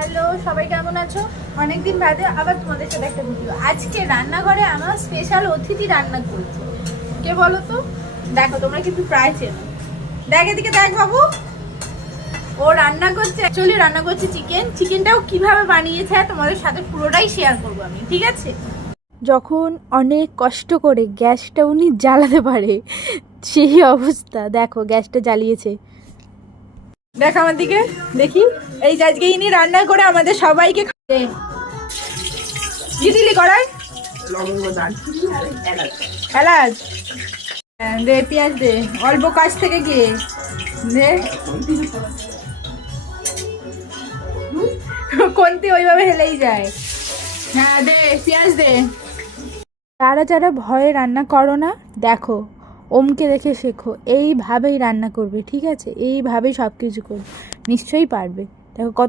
Hello, সবাই কেমন আছো? অনেকদিন বাদে আবার তোমাদের সাথে একটা ভিডিও। আজকে রান্নাঘরে আমার স্পেশাল অতিথি রান্না করছে। কে বলো তো? দেখো, তোমরা কিন্তু প্রায় চেনো। দেখ এদিকে, দেখ বাবু, ও রান্না করছে। অ্যাকচুয়ালি রান্না করছে চিকেনটাও কিভাবে বানিয়েছে তোমাদের সাথে পুরোটাই শেয়ার করবো আমি, ঠিক আছে? যখন অনেক কষ্ট করে গ্যাসটা উনি জ্বালাতে পারে, সেই অবস্থা। দেখো গ্যাসটা জ্বালিয়েছে, দেখ আমার দিকে, দেখি। এই যে আজকে ইনি রান্না করে আমাদের সবাইকে কি দিলি কড়াই? এলাচ দে, পেঁয়াজ দে, অল্প কাছ থেকে গিয়ে দে। কোনটি ওইভাবে হেলেই যায়। হ্যাঁ দে, পেঁয়াজ দে। যারা যারা ভয়ে রান্না করো না, দেখো ওমকে দেখে শেখো, এইভাবেই রান্না করবে, ঠিক আছে? এইভাবেই সব কিছু করবে, নিশ্চয়ই পারবে। দেখো কত